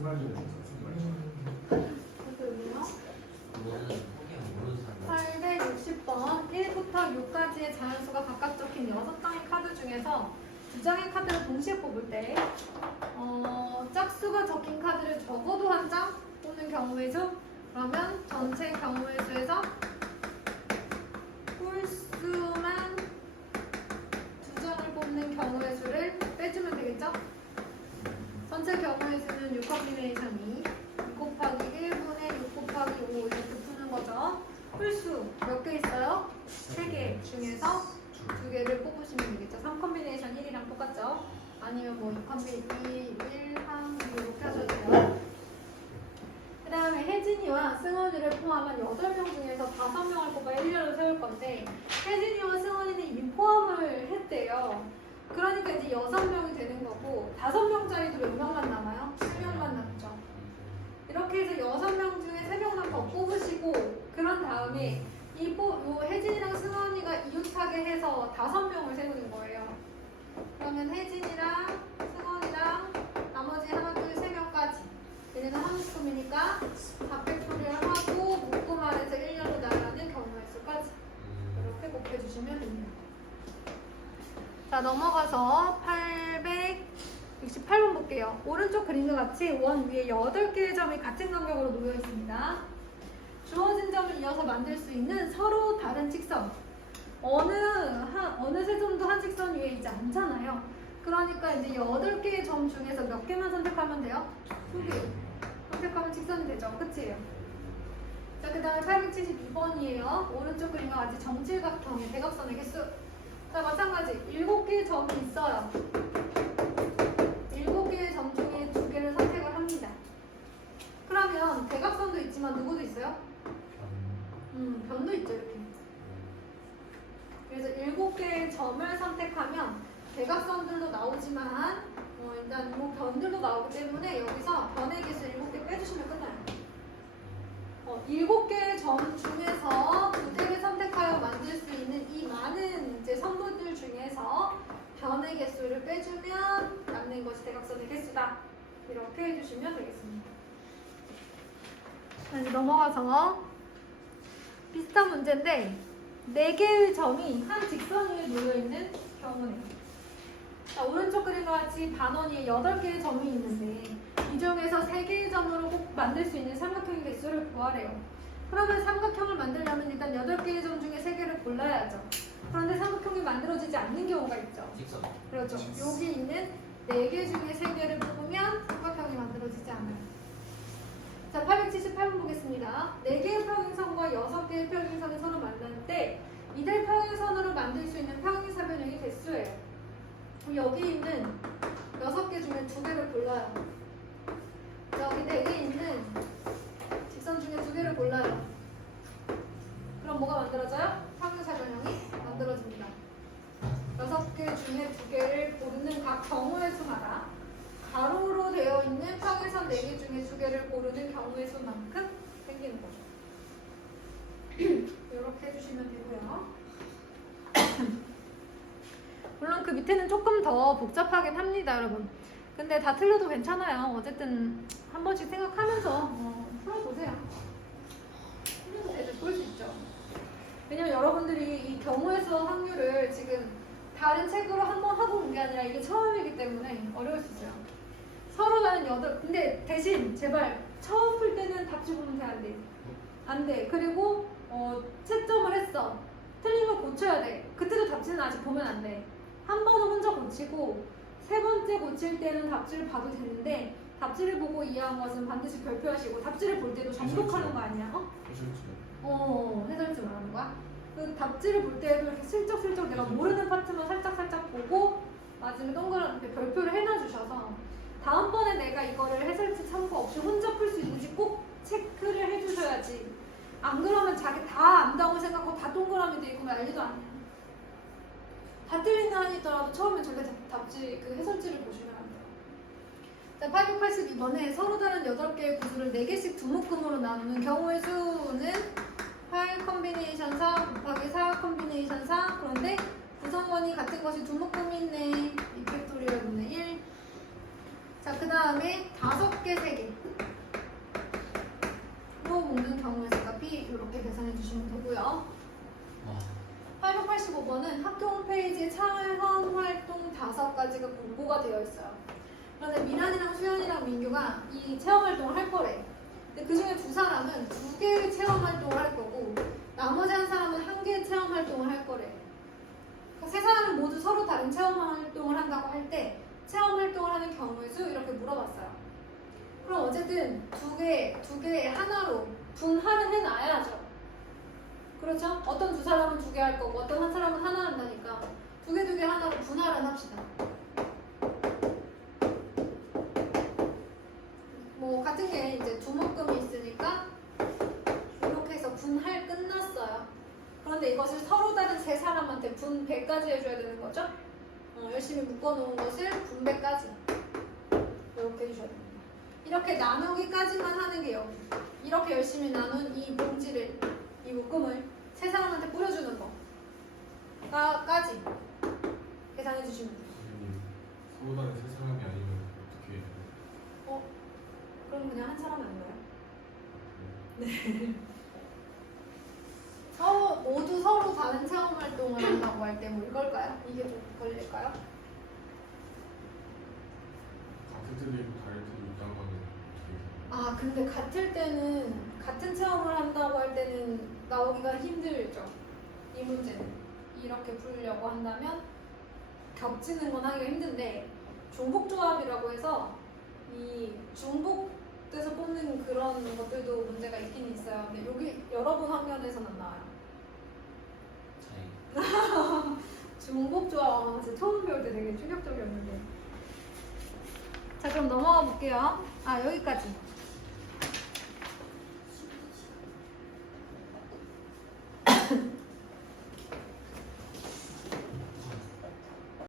순간적으로 그래서 여기요. 860번 1부터 6까지의 자연수가 각각 적힌 6장의 카드 중에서 2장의 카드를 동시에 뽑을 때 짝수가 적힌 카드를 적어도 한 장 뽑는 경우의 수, 그러면 전체 경우의 수에서 홀수만 2장을 뽑는 경우의 수를 빼주면 되겠죠? 전체 경우의 수는 6 컴비네이션이 6 곱하기 1분의 6 곱하기 5 이렇게 푸는 거죠. 홀수 몇 개 있어요? 3개 중에서 2개를 뽑으시면 되겠죠. 3 컴비네이션 1이랑 똑같죠? 아니면 뭐 2 컴비네이션 1, 1, 이렇게 하셔도 돼요. 그 다음에 혜진이와 승원이를 포함한 8명 중에서 5명을 뽑아 1년을 세울 건데 혜진이와 승원이는 이미 포함을 했대요. 그러니까 이제 6명이 되는 거고 5명짜리도 몇 명만 남아요? 3명만 남죠. 이렇게 해서 6명 중에 3명만 더 뽑으시고 그런 다음에 요 혜진이랑 승원이가 이웃하게 해서 5명을 세우는 거예요. 그러면 혜진이랑 승원이랑 나머지 하나, 둘, 3명까지 얘네는 한 묶음이니까 400소리를 하고 묶음 아래서 1년으로 나가는 경우의 수까지 이렇게 곱해주시면 됩니다. 자, 넘어가서 868번 볼게요. 오른쪽 그림과 같이 원 위에 8개의 점이 같은 간격으로 놓여 있습니다. 주어진 점을 이어서 만들 수 있는 서로 다른 직선. 어느 세 점도 한 직선 위에 있지 않잖아요. 그러니까 이제 8개의 점 중에서 몇 개만 선택하면 돼요? 2개. 선택하면 직선이 되죠. 끝이에요. 자, 그 다음에 872번이에요. 오른쪽 그림과 같이 정칠각형의 대각선의 개수. 자, 마찬가지 7개의 점이 있어요. 7개의 점 중에 2개를 선택을 합니다. 그러면 대각선도 있지만 누구도 있어요? 변도 있죠, 이렇게. 그래서 7개의 점을 선택하면 대각선들도 나오지만 일단 뭐 변들도 나오기 때문에 여기서 변의 개수 7개 빼주시면 끝나요. 7개의 점 중에서 2개를 선택하여 만들 수 있는 이 많은 이제 선분들 중에서 변의 개수를 빼주면 남는 것이 대각선의 개수다. 이렇게 해주시면 되겠습니다. 자, 이제 넘어가서 비슷한 문제인데 4개의 점이 한 직선 위에 놓여있는 경우네요. 자, 오른쪽 그림과 같이 반원 위에 8개의 점이 있는데 이 중에서 3개의 점으로 꼭 만들 수 있는 삼각형의 개수를 구하래요. 그러면 삼각형을 만들려면 일단 8개의 점 중에 3개를 골라야죠. 그런데 삼각형이 만들어지지 않는 경우가 있죠. 직선. 그렇죠. 여기 있는 4개 중에 3개를 뽑으면 삼각형이 만들어지지 않아요. 자, 878번 보겠습니다. 4개의 평행선과 6개의 평행선이 서로 만날 때 이들 평행선으로 만들 수 있는 평행사변형이 개수예요. 그럼 여기 있는 6개 중에 2개를 골라요. 여기 4개 있는 직선 중에 2개를 골라요. 그럼 뭐가 만들어져요? 평행사변형이 만들어집니다. 6개 중에 2개를 고르는 각 경우의 수마다 가로로 되어 있는 평행선 4개 중에 2개를 고르는 경우의 수만큼 생기는 거죠. 이렇게 해주시면 되고요. 물론 그 밑에는 조금 더 복잡하긴 합니다, 여러분. 근데 다 틀려도 괜찮아요. 어쨌든 한 번씩 생각하면서 풀어보세요. 틀려도 되죠. 볼 수 있죠. 왜냐면 여러분들이 이 경우의 수 확률을 지금 다른 책으로 한번 하고 온 게 아니라 이게 처음이기 때문에 어려울 수 있어요. 서로 다른 8, 근데 대신 제발 처음 풀 때는 답지 보면 돼, 안 돼? 안 돼. 그리고 채점을 했어. 틀리면 고쳐야 돼. 그때도 답지는 아직 보면 안 돼. 한 번은 혼자 고치고 3번째 고칠 때는 답지를 봐도 되는데 답지를 보고 이해한 것은 반드시 별표하시고 답지를 볼 때도 정독하는 거 아니야? 해설지 말하는 거야? 그 답지를 볼 때도 이렇게 슬쩍슬쩍 내가 모르는 파트만 살짝살짝 보고 마지막에 동그랗게 별표를 해놔주셔서 다음번에 내가 이거를 해설지 참고 없이 혼자 풀 수 있는지 꼭 체크를 해주셔야지. 안 그러면 자기 다 안다고 생각하고 다 동그라미 돼 있고 난리도 아니야. 다 틀린 거 아니더라도 처음에 절대 답지 그 해설지를 보시면 안 돼요. 자, 882번에 서로 다른 8개의 구조를 4개씩 두 묶음으로 나누는 경우의 수는 8 컴비네이션 4 곱하기 4 컴비네이션 4. 그런데 구성원이 같은 것이 두 묶음이 있네. 2팩토리얼 분의 1. 자, 그 다음에 5개, 3개. 로 묶는 경우의 수 값이 이렇게 계산해 주시면 되고요. 885번은 학교 홈페이지에 차원 활동 5가지가 공고가 되어 있어요. 그런데 미란이랑 수연이랑 민규가 이 체험 활동을 할 거래. 근데 그 중에 2사람은 2개의 체험 활동을 할 거고, 나머지 1사람은 1개의 체험 활동을 할 거래. 그러니까 3사람은 모두 서로 다른 체험 활동을 한다고 할 때, 체험 활동을 하는 경우의 수 이렇게 물어봤어요. 그럼 어쨌든 2개 하나로 분할을 해놔야죠. 그렇죠? 어떤 2사람은 2개 할 거고, 어떤 1사람은 하나 한다니까 2개 하나로 분할을 합시다. 뭐 같은 게 이제 두묶음이 있으니까 이렇게 해서 분할 끝났어요. 그런데 이것을 서로 다른 3사람한테 분배까지 해줘야 되는 거죠? 열심히 묶어놓은 것을 분배까지 이렇게 해주셔야 됩니다. 이렇게 나누기까지만 하는 게 여기. 이렇게 열심히 나눈 이 봉지를, 이 묶음을 3사람한테 뿌려주는 거까지 계산해 주시면 돼요. 서로 다른 3사람이 아니면 어떻게 해요? 그럼 그냥 1사람 아닌가요? 모두 서로 다른 체험 활동을 한다고 할 때 뭐 이걸까요? 이게 좀 걸릴까요? 같은 틀리고 다른 틀이 있다는 거는 어떻게 해요? 아, 근데 같은 체험을 한다고 할 때는 나오기가 힘들죠. 이 문제는 이렇게 풀려고 한다면 겹치는 건 하기가 힘든데, 중복조합이라고 해서 이 중복돼서 뽑는 그런 것들도 문제가 있긴 있어요. 근데 여기 여러분 학년에서는 안 나와요. 중복조합 진짜 처음 배울 때 되게 충격적이었는데. 자, 그럼 넘어가 볼게요. 여기까지.